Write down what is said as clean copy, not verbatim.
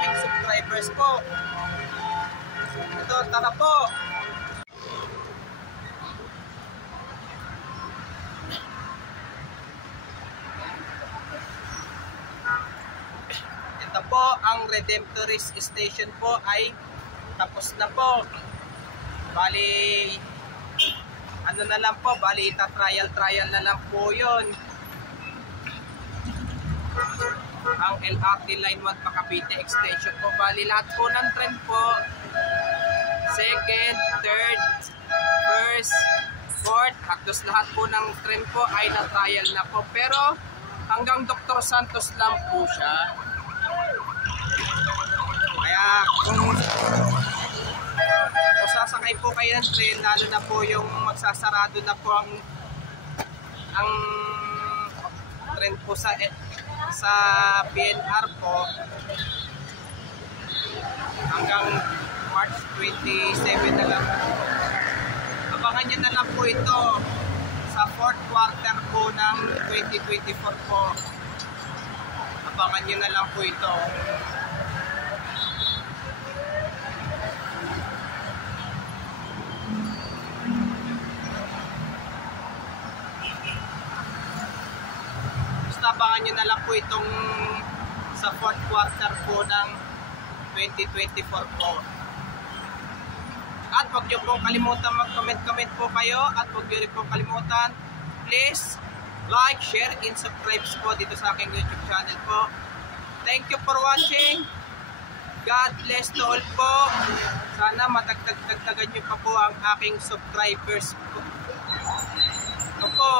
aking subscribers po. Ito, tara po. Ito po, ang Redemptorist Station po ay tapos na po. Bali, ano na lang po, bali trial na lang po yun. Ang LRT Line 1 Cavite Extension po, bali lahat po ng train po, second, third, first, fourth, halos lahat po ng train po ay na-trial na po. Pero hanggang Dr. Santos lang po siya. Kaya kung sasakay po kayo ng train, lalo na po yung magsasarado na po ang train po sa PNR po hanggang March 27 na lang. Abangan nyo na lang po ito sa 4th quarter po ng 2024 po. Abangan nyo na lang po ito. Abangan nyo na lang po itong sa 4th quarter po ng 2024 po. At huwag nyo pong kalimutan mag-comment po kayo, at huwag nyo rin pong kalimutan, please like, share, and subscribe po dito sa aking YouTube channel po. Thank you for watching. God bless to all po. Sana matagtag-tagtagan nyo pa po ang aking subscribers po. Ito po.